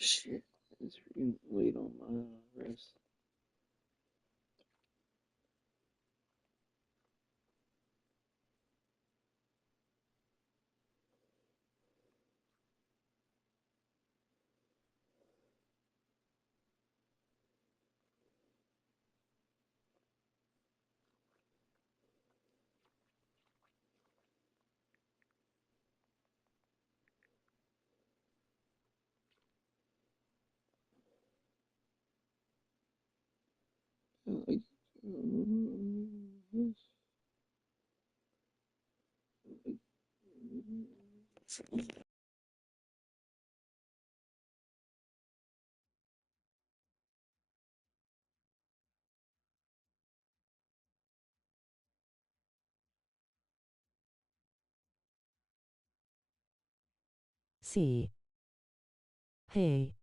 Shit, it's freaking late on my wrist. Like, uh, 4. Hey.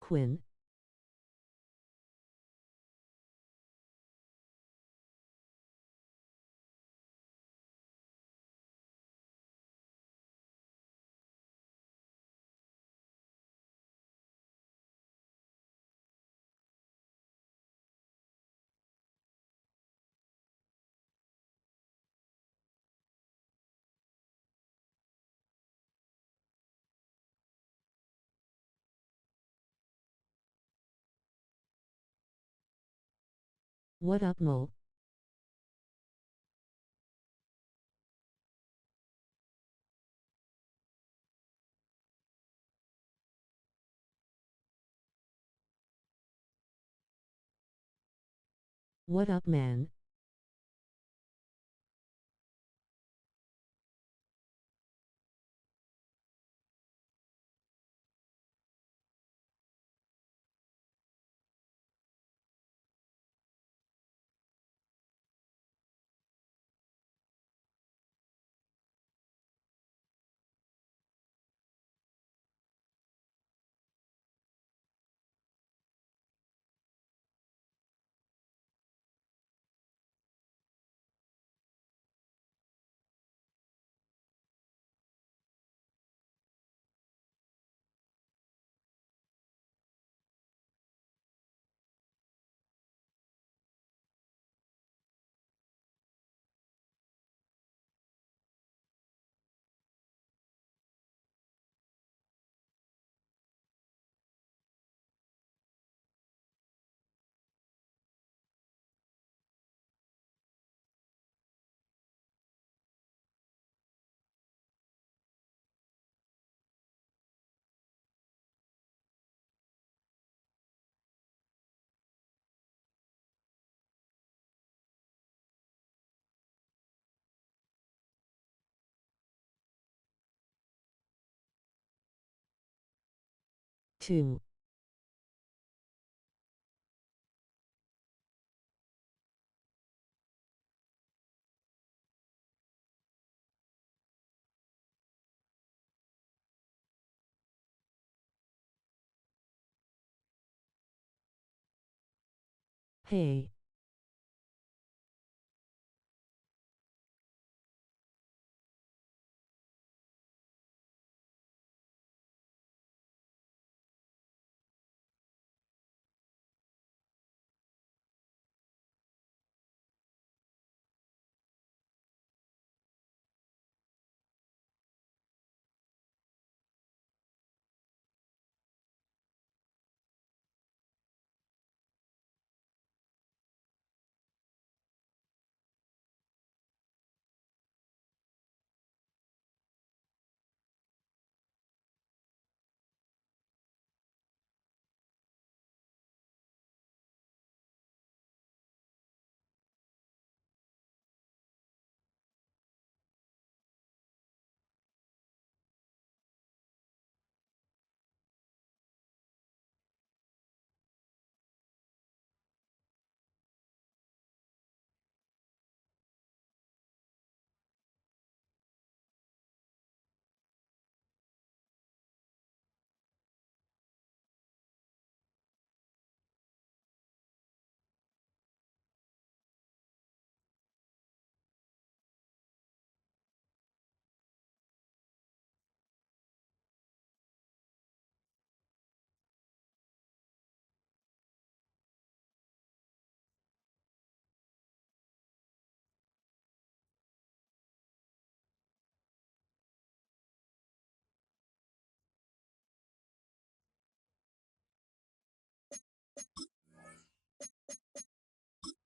Quinn. What up, Mo? What up, man? Two. Hey.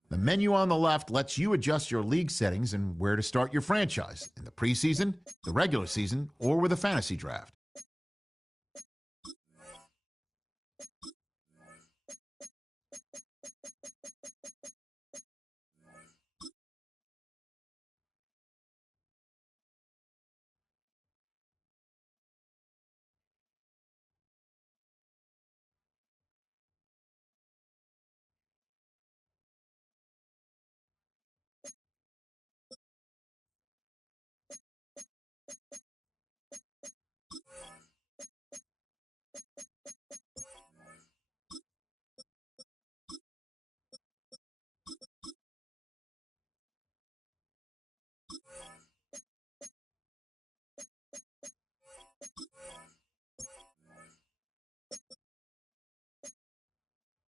The menu on the left lets you adjust your league settings and where to start your franchise in the preseason, the regular season, or with a fantasy draft.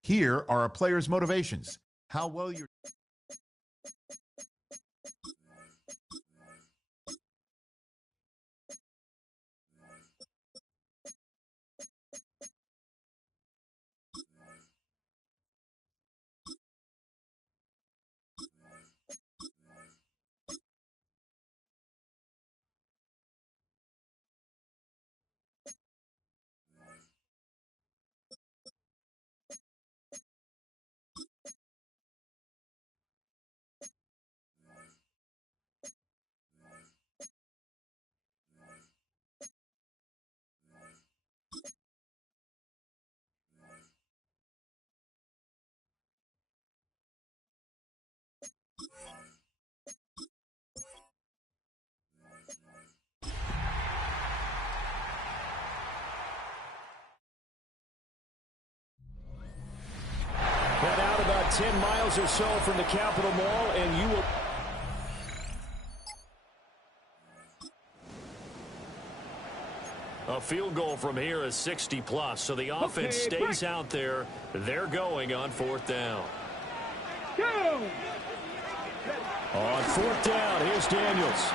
Here are a player's motivations. How well you're... Head out about 10 miles or so from the Capitol Mall, and you will... A field goal from here is 60+, so the offense stays out there. They're going on 4th down. Go! On 4th down, here's Daniels.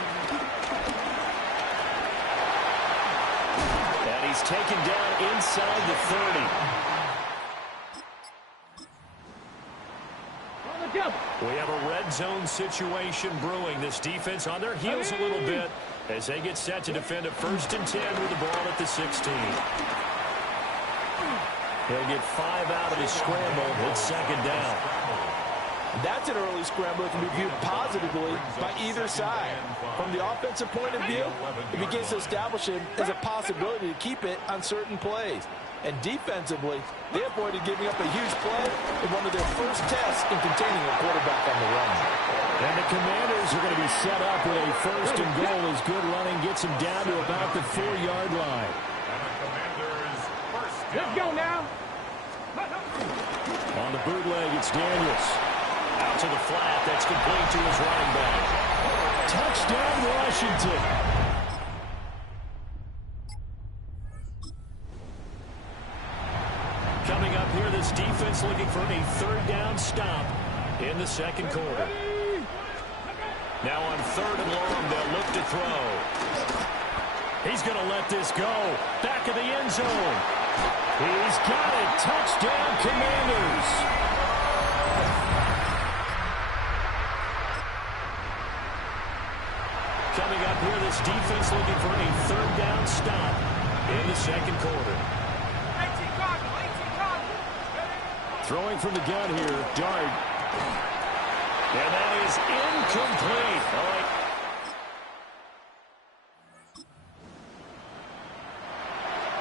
And he's taken down inside the 30. We have a red zone situation brewing. This defense on their heels a little bit as they get set to defend a 1st and 10 with the ball at the 16. He'll get 5 out of his scramble. It's 2nd down. That's an early scramble that can be viewed positively by either side. From the offensive point of view, it begins to establish it as a possibility to keep it on certain plays. And defensively, they avoided giving up a huge play in one of their first tests in containing a quarterback on the run. And the Commanders are going to be set up with a 1st and goal as good running gets him down to about the 4-yard line. Let's go now. On the bootleg, it's Daniels. Out to the flat. That's complete to his running back. Touchdown, Washington. Coming up here, this defense looking for a 3rd down stop in the 2nd quarter. Now on 3rd and long, they'll look to throw. He's going to let this go. Back of the end zone. He's got it. Touchdown, Commanders. Coming up here, this defense looking for a 3rd down stop in the 2nd quarter. Throwing from the gun here, Dart. And that is incomplete. All right.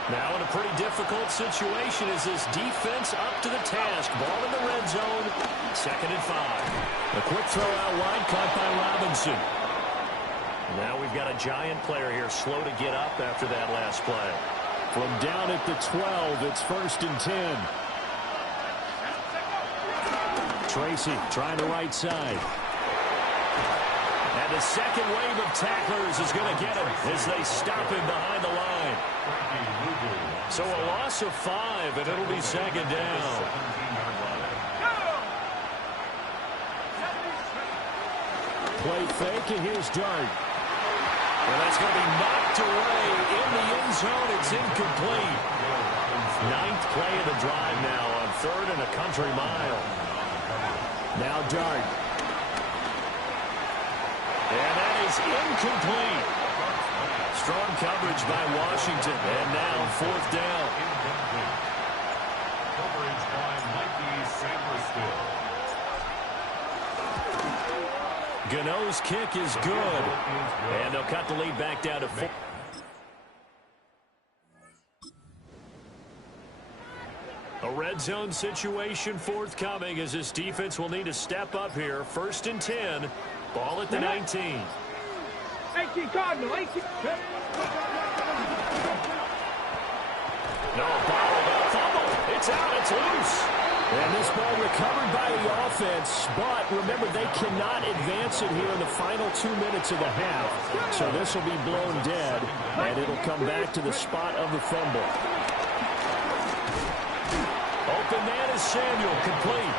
Now in a pretty difficult situation as this defense up to the task. Ball in the red zone, 2nd and 5. A quick throw out wide, caught by Robinson. Now we've got a giant player here, slow to get up after that last play. From down at the 12, it's 1st and 10. Tracy trying the right side. And the second wave of tacklers is going to get him as they stop him behind the line. So a loss of 5, and it'll be 2nd down. Play fake, and here's Dart. And that's going to be knocked away in the end zone. It's incomplete. 9th play of the drive now on 3rd and a country mile. Now Dart. And that is incomplete. Strong coverage by Washington. And now 4th down. Coverage by Mikey Sanderstill. Gano's kick is good. And they'll cut the lead back down to 4. A red zone situation forthcoming as this defense will need to step up here. 1st and 10. Ball at the 19. 18 Cardinal, 18. No, bottled up fumble. It's out. It's loose. And this ball recovered by the offense, but remember, they cannot advance it here in the final 2 minutes of the half. So this will be blown dead, and it'll come back to the spot of the fumble. Open man is Samuel, complete.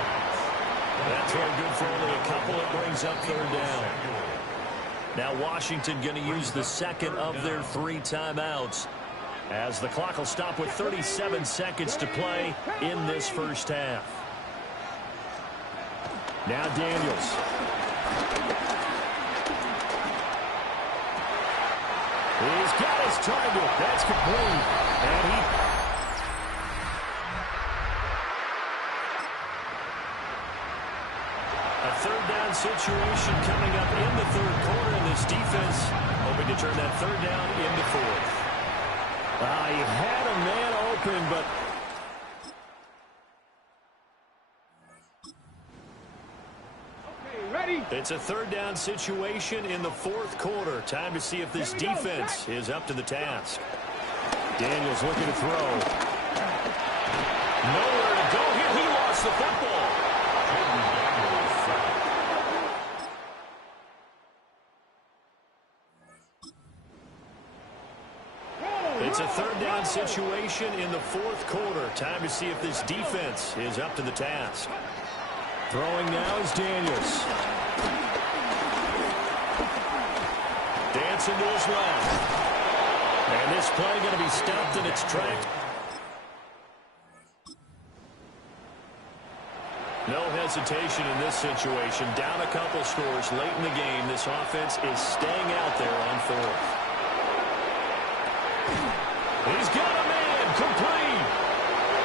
That throw good for only a couple. It brings up 3rd down. Now Washington going to use the second of their 3 timeouts, as the clock will stop with 37 seconds to play in this first half. Now Daniels. He's got his target. That's complete. And a 3rd down situation coming up in the 3rd quarter, and this defense hoping to turn that 3rd down into 4th. He had a man open, but it's a 3rd down situation in the 4th quarter. Time to see if this defense is up to the task. Daniels looking to throw. Nowhere to go here. He lost the football. It's a 3rd down situation in the 4th quarter. Time to see if this defense is up to the task. Throwing now is Daniels. Dancing to his left. And this play going to be stopped in its tracks. No hesitation in this situation. Down a couple scores late in the game. This offense is staying out there on 4th. He's got a man, complete.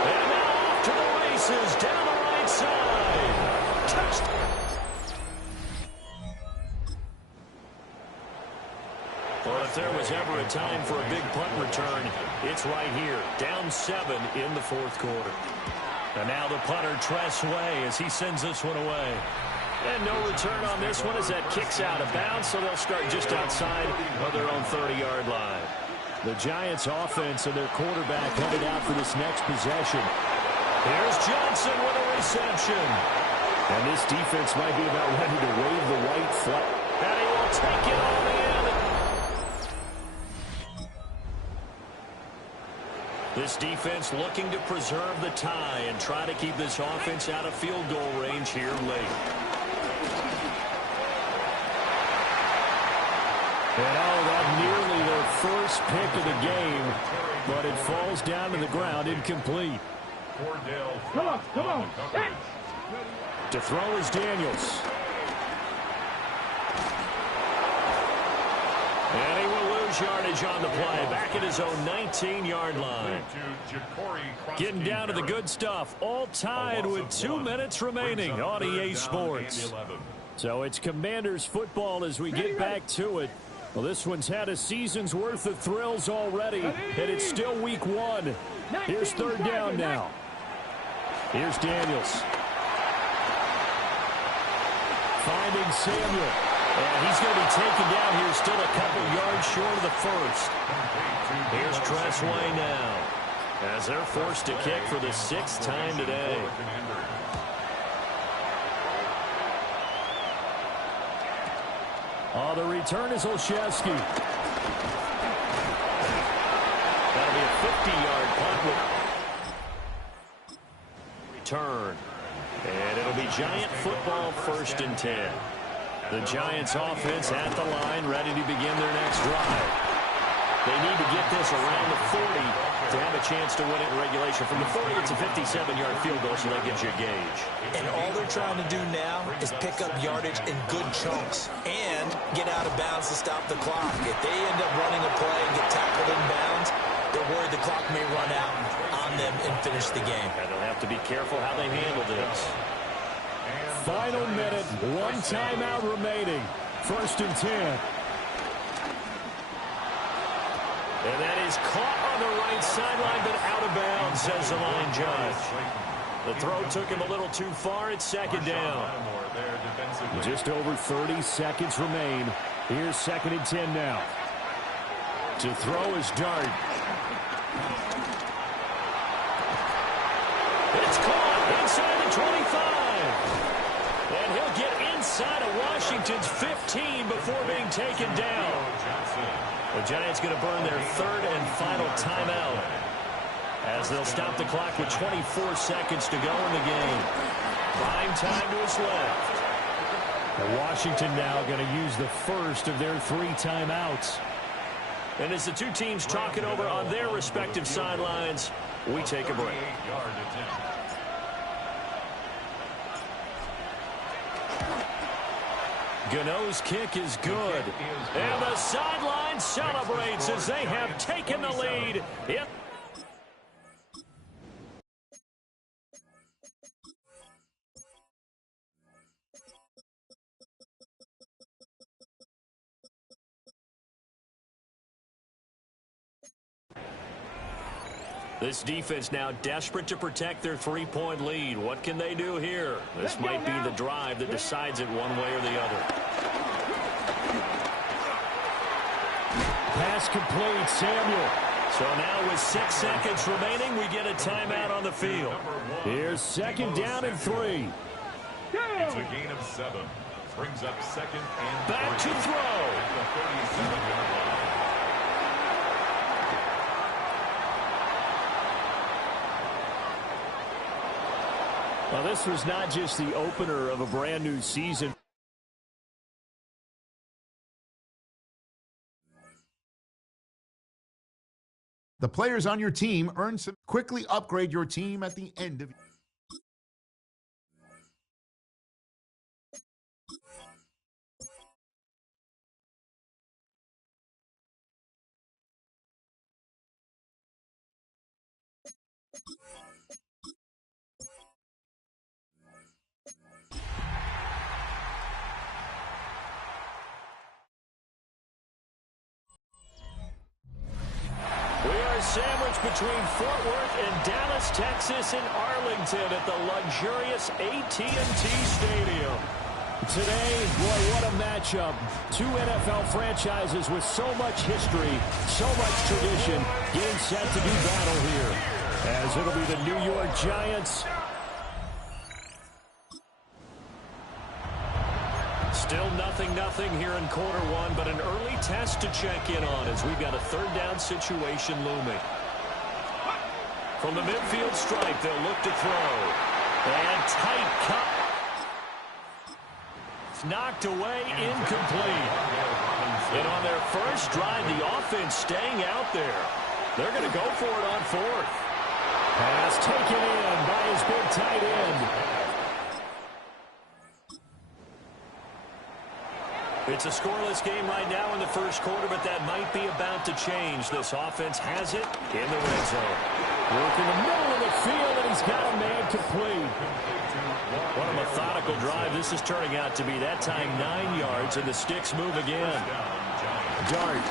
And now off to the races, down the right side. Touchdown. Well, if there was ever a time for a big punt return, it's right here. Down 7 in the 4th quarter. And now the punter Tress Way as he sends this one away. And no return on this one as that kicks out of bounds, so they'll start just outside of their own 30-yard line. The Giants offense and their quarterback headed out for this next possession. Here's Johnson with a reception. And this defense might be about ready to wave the white flag. And he will take it all in. This defense looking to preserve the tie and try to keep this offense out of field goal range here late. And that nearly their first pick of the game, but it falls down to the ground incomplete. Come on. To throw is Daniels. And he will lose yardage on the play. Back at his own 19-yard line. Getting down to the good stuff. All tied with 2 minutes remaining on EA Sports. So it's Commanders football as we get back to it. Well, this one's had a season's worth of thrills already, and it's still week 1. Here's 3rd down now. Here's Daniels. Finding Samuel. And he's going to be taken down here, still a couple yards short of the first. Here's Tress Way now, as they're forced to kick for the 6th time today. The return is Olszewski. That'll be a 50-yard punt return. And it'll be Giant football 1st and 10. The Giants offense at the line, ready to begin their next drive. They need to get this around the 40 to have a chance to win it in regulation. From the 40, it's a 57-yard field goal, so that gives you a gauge. And all they're trying to do now is pick up yardage in good chunks and get out of bounds to stop the clock. If they end up running a play and get tackled in bounds, they're worried the clock may run out on them and finish the game. And they'll have to be careful how they handle this. Final minute, one timeout remaining. 1st and 10. And that is caught on the right sideline, but out of bounds, says the line judge. The throw took him a little too far. It's 2nd down. Just over 30 seconds remain. Here's 2nd and 10 now. To throw is Dart. It's caught inside the 25. And he'll get inside of Washington's 15 before being taken down. The Giants going to burn their 3rd and final timeout as they'll stop the clock with 24 seconds to go in the game. Prime time to his left. And Washington now going to use the first of their 3 timeouts. And as the two teams talk it over on their respective sidelines, we take a break. Gano's kick is good. And the sideline celebrates as they have taken the lead. This defense now desperate to protect their 3-point lead. What can they do here? This might be the drive that decides it one way or the other. Pass complete, Samuel. So now with 6 seconds remaining, we get a timeout on the field. Here's 2nd down and 3. It's a gain of 7. Brings up 2nd and 3. Back to throw. At the 37-yard line. Well, this was not just the opener of a brand new season. The players on your team earn some. Quickly upgrade your team at the end of. Sandwiched between Fort Worth and Dallas, Texas, and Arlington at the luxurious AT&T Stadium. Today, boy, what a matchup. 2 NFL franchises with so much history, so much tradition, getting set to do battle here. As it'll be the New York Giants. Still 0-0 here in Q1, but an early test to check in on as we've got a 3rd down situation looming. From the midfield stripe, they'll look to throw. And tight cut. It's knocked away, incomplete. And on their first drive, the offense staying out there. They're going to go for it on 4th. Pass taken in by his big tight end. It's a scoreless game right now in the first quarter, but that might be about to change. This offense has it in the red zone. Work in the middle of the field, and he's got a man complete. What a methodical drive this is turning out to be. That time 9 yards, and the sticks move again. Dart.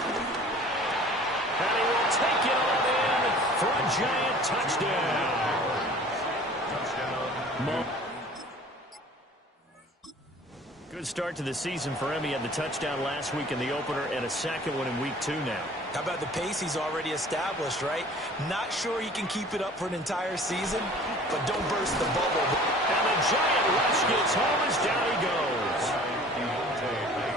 And he will take it all in for a Giant touchdown. Good start to the season for him. He had the touchdown last week in the opener and a second one in week 2 now. How about the pace he's already established, right? Not sure he can keep it up for an entire season, but don't burst the bubble. And the Giant rush gets home as down he goes.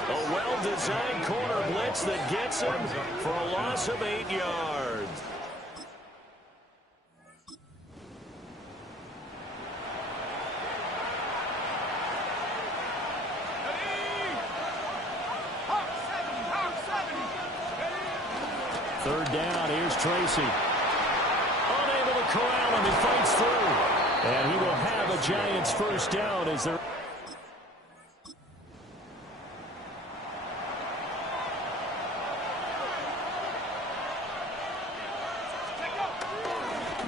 A well-designed corner blitz that gets him for a loss of 8 yards. down. Here's Tracy. Unable to corral him. He fights through. And he will have a Giants first down as they're...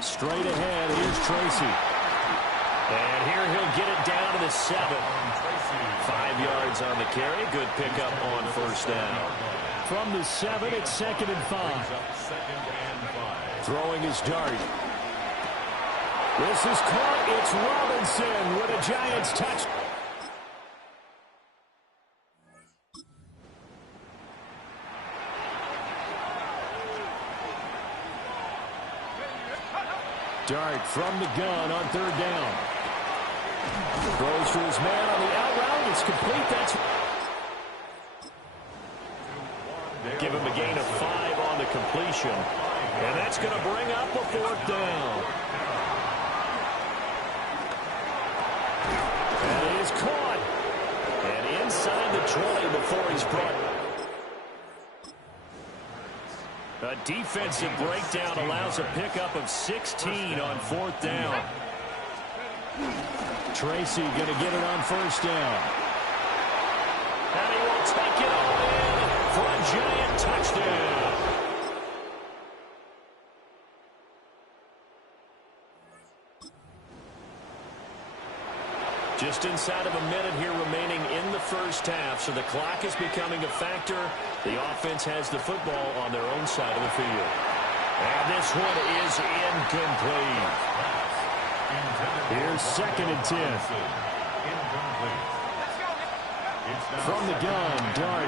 Straight ahead, here's Tracy. And here he'll get it down to the 7. 5 yards on the carry. Good pickup on first down. From the 7, it's 2nd and 5. Throwing his dart. This is caught. It's Robinson with a Giants touch. Dart from the gun on 3rd down. Throws to his man on the out route. It's complete. That's... Give him a gain of 5 on the completion. And that's going to bring up a 4th down. And it is caught. And inside the 20 before he's brought. A defensive breakdown allows a pickup of 16 on 4th down. Tracy going to get it on 1st down. And he will take it all in for a Giant touchdown. Just inside of a minute here remaining in the first half, so the clock is becoming a factor. The offense has the football on their own side of the field. And this one is incomplete. Here's 2nd and 10. From the gun, Dart.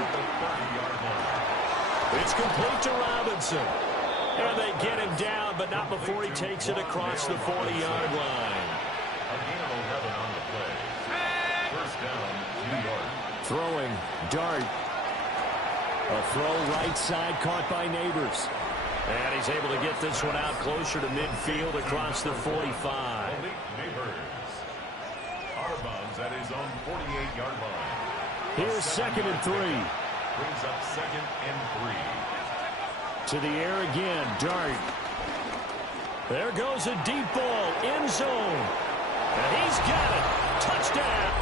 It's complete to Robinson. And they get him down, but not before he takes it across the 40-yard line. A gain of 11 on the play. First down, 2 yards. Throwing, Dart. A throw right side caught by Neighbors. And he's able to get this one out closer to midfield across the 45. Neighbors. Out of bounds at his own 48-yard line. Here's 2nd and 3. Brings up 2nd and 3. To the air again, Dart. There goes a deep ball, end zone. And he's got it. Touchdown.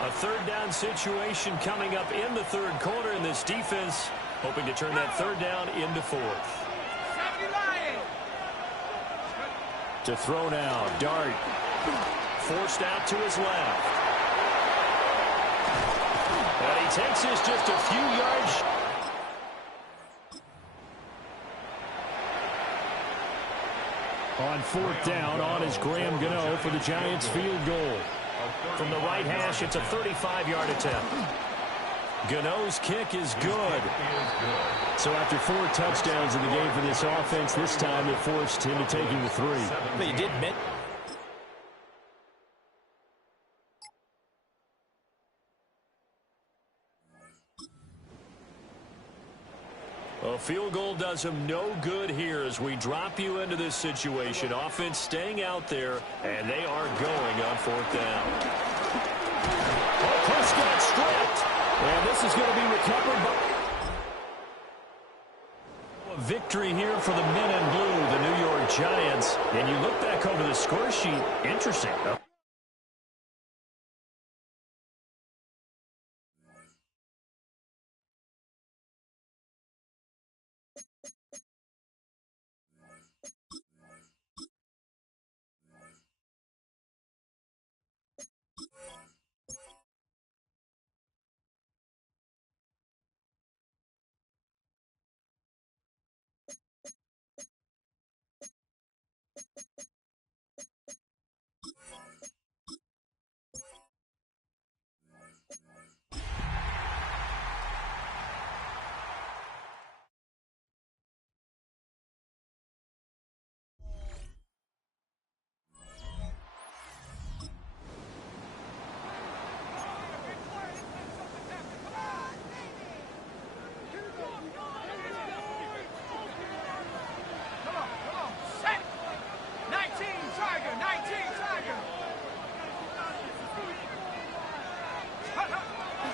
A 3rd down situation coming up in the 3rd quarter, and this defense hoping to turn that 3rd down into 4th. To throw now, Dart. Forced out to his left. And he takes this just a few yards. On 4th down, on is Graham Gano for the Giants field goal. From the right hash, it's a 35-yard attempt. Gano's kick is good. So after 4 touchdowns in the game for this offense, this time it forced him to taking the 3. But he did admit. A field goal does him no good here as we drop you into this situation. Offense staying out there, and they are going on 4th down. Oh, Prescott stripped. And this is going to be recovered by... A victory here for the men in blue, the New York Giants. And you look back over the score sheet, interesting.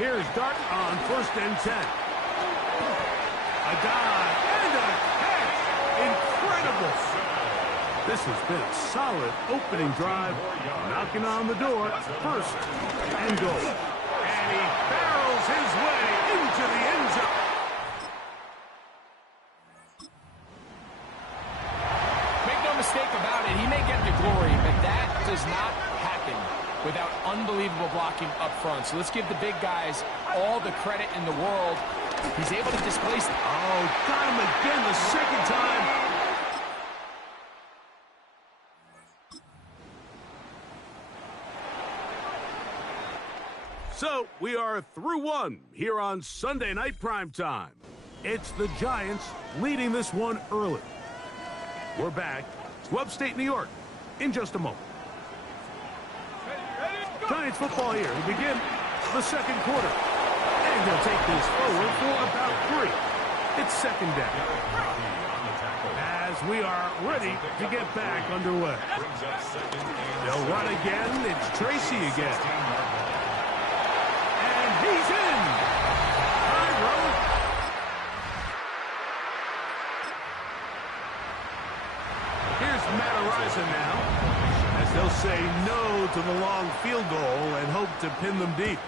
Here's Dart on 1st and 10. A dive and a catch. Incredible. This has been a solid opening drive. Knocking on the door. 1st and goal. And he barrels his way into the end zone. Make no mistake about it, he may get the glory, but that does not happen without unbelievable blocking up front. So let's give the big guys all the credit in the world. He's able to displace them. Oh, got him again the second time. So, we are through one here on Sunday Night Primetime. It's the Giants leading this one early. We're back to upstate New York in just a moment. Giants football here to begin the second quarter. And they'll take this forward for about 3. It's 2nd down. As we are ready to get back underway. They'll run again. It's Tracy again. And he's in. High road. Here's Matt Araiza now, as they'll say no to the long field goal and hope to pin them deep.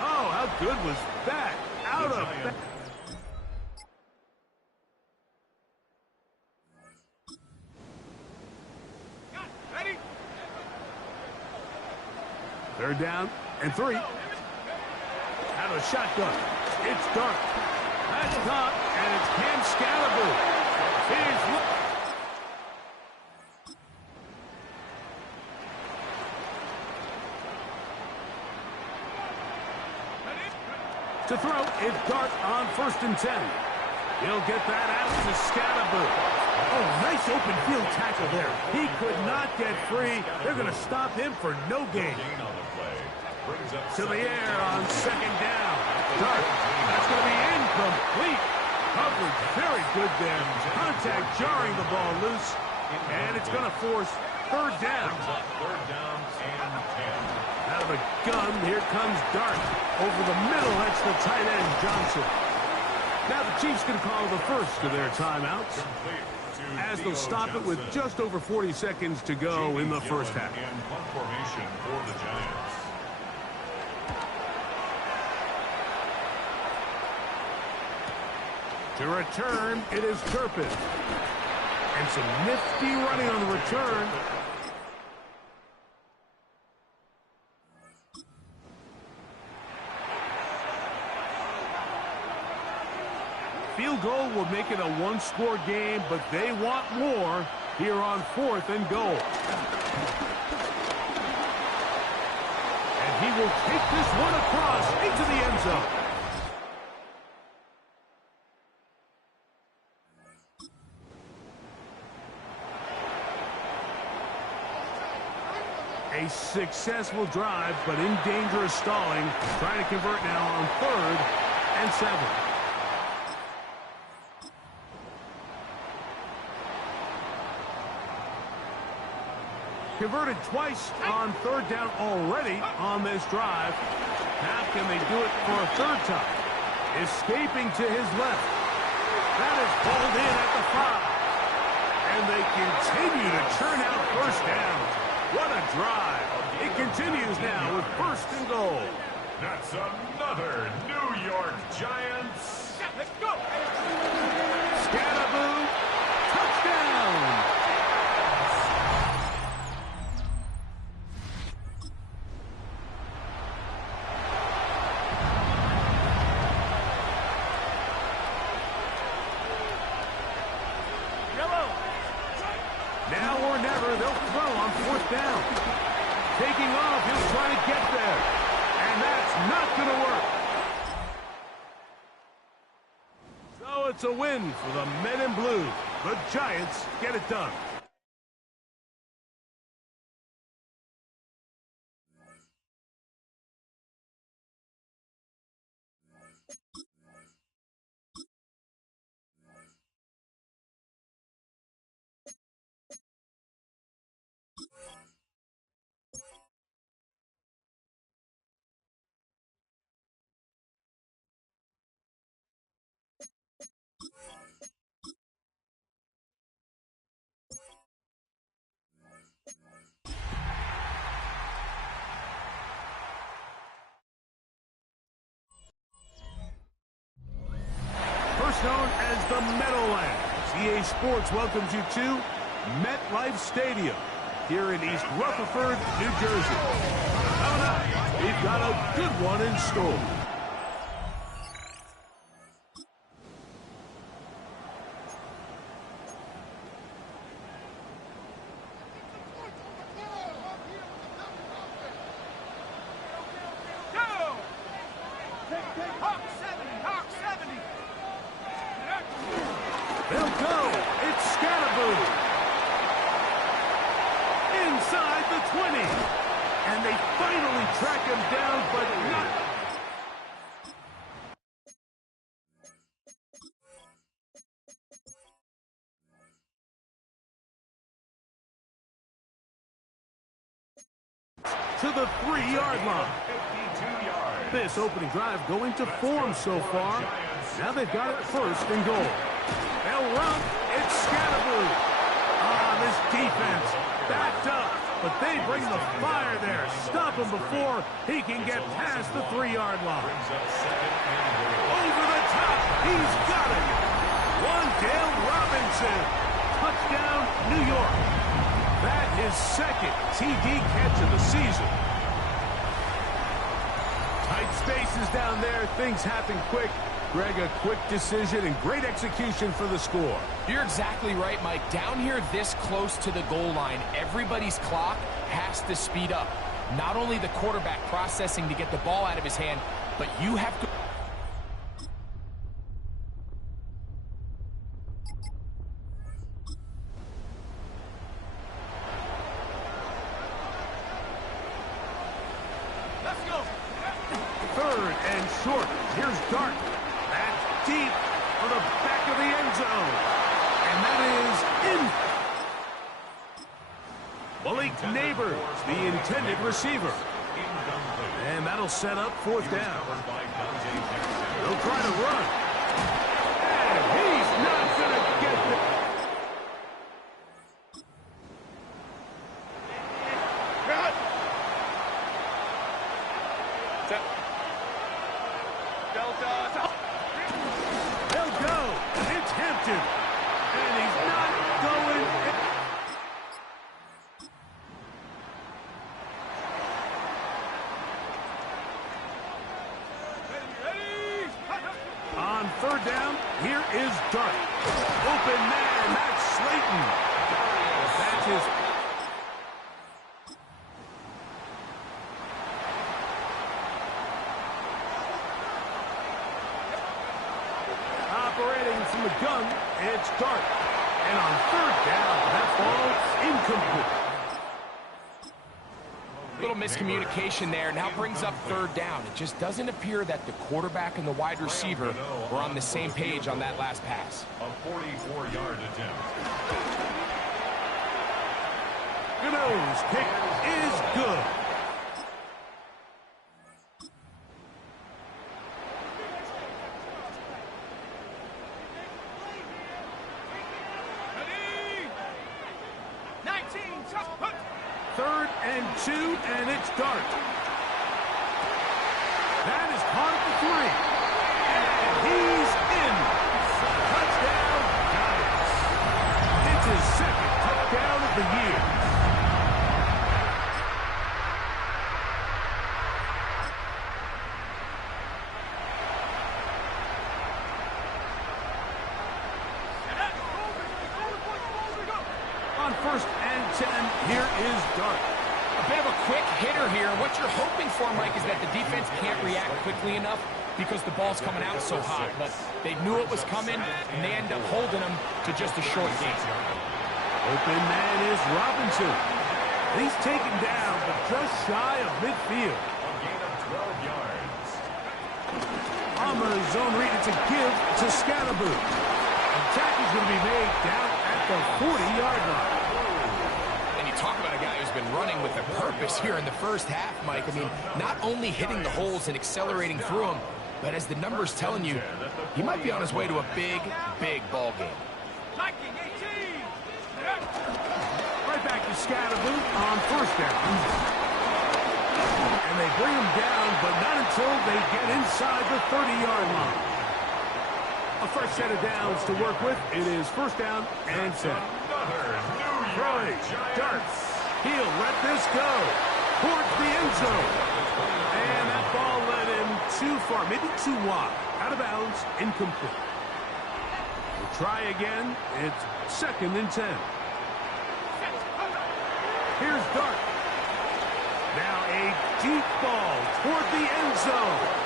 Oh, how good was that? Out of that. Ready? 3rd down and 3. Out of the shotgun. It's Dart. That's caught, and it's Cam Scalaboo. To throw, it's Dart on 1st and 10. He'll get that out to Scalaboo. Oh, nice open field tackle there. He could not get free. They're going to stop him for no gain. To the air on 2nd down. Dart, that's going to be incomplete. Coverage very good there. Contact jarring the ball loose. And it's going to force 3rd down. 3rd down and 10. Out of the gun, here comes Dart. Over the middle, that's the tight end, Johnson. Now the Chiefs can call the first of their timeouts, as they'll stop it with just over 40 seconds to go in the first half. In punt formation for the Giants. To return, it is Turpin. And some nifty running on the return. Field goal will make it a 1-score game, but they want more here on 4th and goal. And he will take this one across into the end zone. A successful drive, but in danger of stalling. Trying to convert now on 3rd and 7. Converted twice on 3rd down already on this drive. How can they do it for a 3rd time? Escaping to his left. That is pulled in at the 5. And they continue to churn out 1st down. What a drive. It continues now with 1st and goal. That's another New York Giants. Let's go. Scalaboo, touchdown. Now or never, they'll throw on 4th down. Taking off, he'll try to get there. And that's not going to work. So it's a win for the Men in Blue. The Giants get it done. known as the Meadowlands. EA Sports welcomes you to MetLife Stadium here in East Rutherford, New Jersey. Coming up, we've got a good one in store. They'll go. It's Scatterboo. Inside the 20. And they finally track him down, but not. To the 3-yard line. This opening drive going to form so far. Now they've got it first and goal. They'll run. It's Scatterboo. This defense backed up, but they bring the fire there. Stop him before he can get past the 3-yard line. Over the top. He's got it. Wandale Robinson. Touchdown, New York. That is second TD catch of the season. Tight spaces down there. Things happen quick. Greg, a quick decision and great execution for the score. You're exactly right, Mike. Down here this close to the goal line, everybody's clock has to speed up. Not only the quarterback processing to get the ball out of his hand, but you have to... Let's go. Third and short. Here's Dart. That's deep for the back of the end zone. And that is in. Malik Neighbors, the intended receiver. And that'll set up fourth down. They'll try to run. And he's not going to get it. They'll go. It's Hampton. And he's not going. On third down, here is Dart. Open man, that's Slayton. That's his. Operating from the gun, it's Dart. And on third down, that ball's incomplete. Little miscommunication there. Now brings up third down. It just doesn't appear that the quarterback and the wide receiver were on the same page on that last pass. A 44-yard attempt. Gano's kick is good. Third and 2, and it's Dart. That is caught at the 3. And he's in. Touchdown, Giants. It's his second touchdown of the year. On first and 10, here is Dart. A bit of a quick hitter here. What you're hoping for, Mike, is that the defense can't react quickly enough because the ball's coming out so hot. But they knew it was coming, and they end up holding them to just a short game. Open man is Robinson. He's taken down, but just shy of midfield. A gain of 12 yards. On the zone read, it's a give to Scatterboo. The tackle's going to be made down at the 40-yard line. And you talk about a guy who's been running with a purpose here in the first half, Mike. I mean, not only hitting the holes and accelerating through them, but as the numbers telling you, he might be on his way to a big, big ball game. Right back to Scatterboo on first down. And they bring him down, but not until they get inside the 30-yard line. A fresh set of downs to work with. It is first down and 10. Throwing, darts. He'll let this go towards the end zone. And that ball led him too far, maybe too wide. Out of bounds, incomplete. We'll try again. It's second and 10. Here's Dart. Now a deep ball toward the end zone.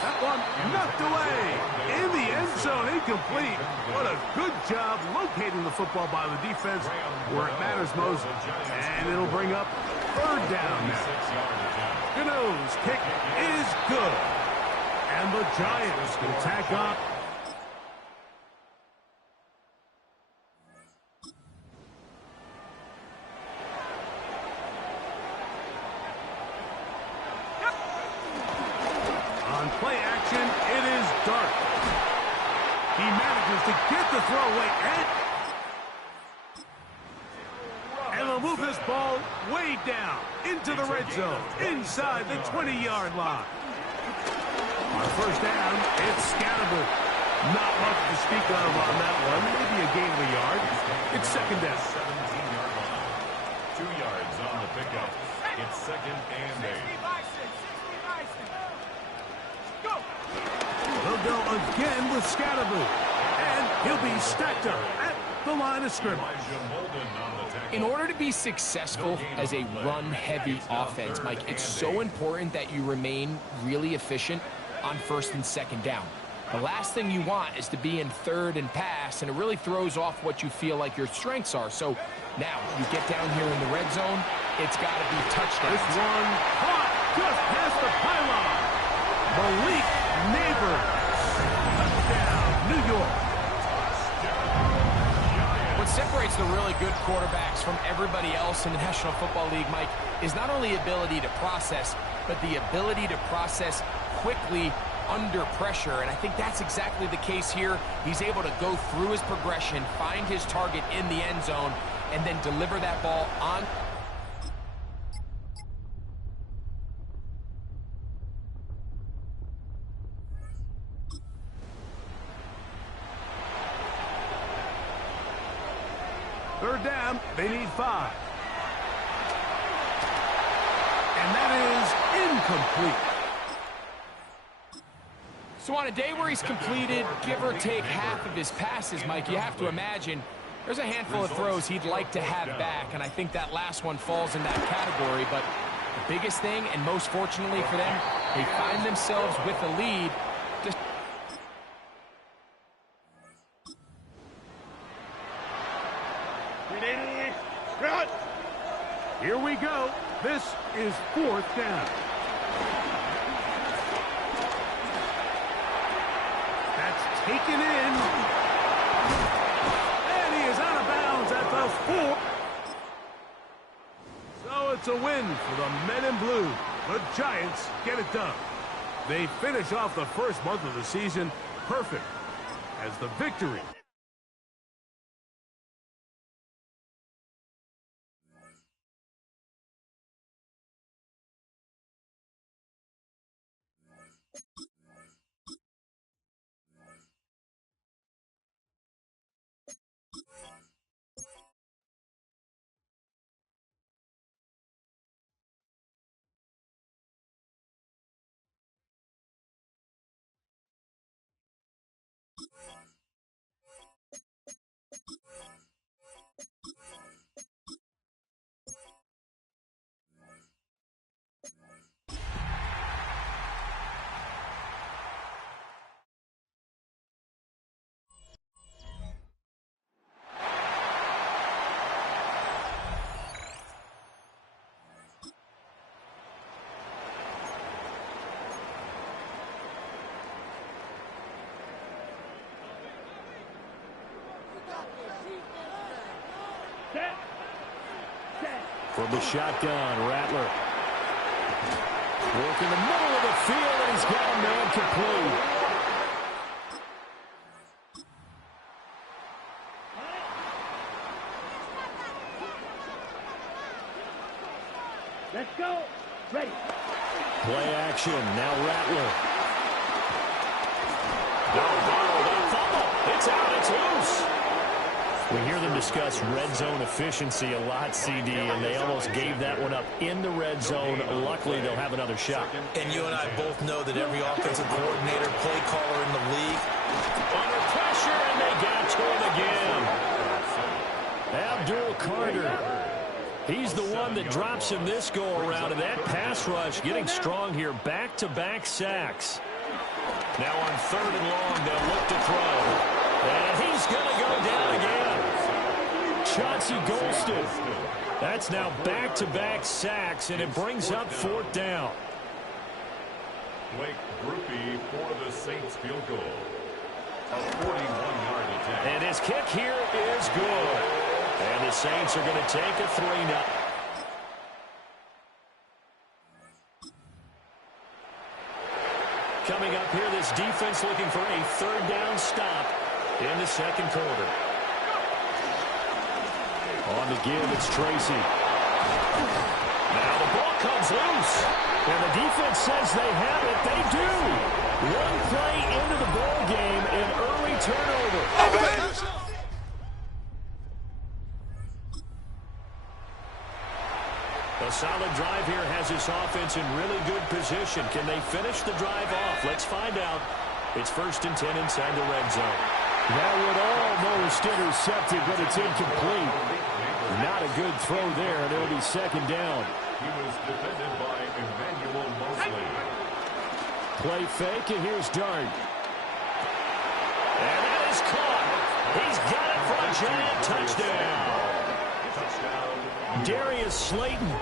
That one knocked away. In the end zone, incomplete. What a good job locating the football by the defense where it matters most. And it'll bring up third down now. Gano's kick is good. And the Giants will tack on. Play action, it is Dart. He manages to get the throw away and they'll move this ball way down into the red zone, inside the 20-yard line. On first down, it's Scatterbo. Not much to speak of on that one, maybe a gain of a yard. It's second down. 17-yard line. 2 yards on the pickup. It's second and 8. He'll go again with Scatterbo. And he'll be stacked up at the line of scrimmage. In order to be successful as a run-heavy offense, Mike, it's so important that you remain really efficient on first and second down. The last thing you want is to be in third and pass, and it really throws off what you feel like your strengths are. So now you get down here in the red zone, it's got to be touchdowns. This one caught just past the pylon. Malik Neighbors. Touchdown, New York. What separates the really good quarterbacks from everybody else in the National Football League, Mike, is not only ability to process, but the ability to process quickly under pressure. And I think that's exactly the case here. He's able to go through his progression, find his target in the end zone, and then deliver that ball on. Third down, they need 5. And that is incomplete. So on a day where he's completed, give or take half of his passes, Mike, you have to imagine there's a handful of throws he'd like to have back, and I think that last one falls in that category. But the biggest thing, and most fortunately for them, they find themselves with a lead. Here we go. This is fourth down. That's taken in. And he is out of bounds at the 4. So it's a win for the men in blue. The Giants get it done. They finish off the first month of the season perfect as the victory. From the shotgun, Rattler. Work in the middle of the field, and he's got a man complete. Let's go. Ready. Play action. Now Rattler. That fumble. It's out. It's loose. We hear them discuss red zone efficiency a lot, CD, and they almost gave that one up in the red zone. Luckily, they'll have another shot. And you and I both know that every offensive coordinator, play caller in the league. Under pressure, and they get to him again. Abdul Carter. He's the one that drops him this go-around, and that pass rush getting strong here. Back-to-back sacks. Now on 3rd and long, they'll look to throw. And he's going to go down again. Chauncey Golston. That's now back-to-back sacks, and it brings up 4th down. Blake Grupe for the Saints field goal. A 41-yard attempt. And his kick here is good. And the Saints are going to take a 3-0. Coming up here, this defense looking for a 3rd down stop in the 2nd quarter. On the give, it's Tracy. Now the ball comes loose. And the defense says they have it. They do. One play into the ball game, an early turnover. A solid drive here has this offense in really good position. Can they finish the drive off? Let's find out. It's 1st and 10 inside the red zone. That would almost intercepted, but it's incomplete. Not a good throw there, and it'll be 2nd down. He was defended by Emmanuel Mosley. Play fake, and here's Dart. And that is caught. He's got it for a giant touchdown. Darius Slayton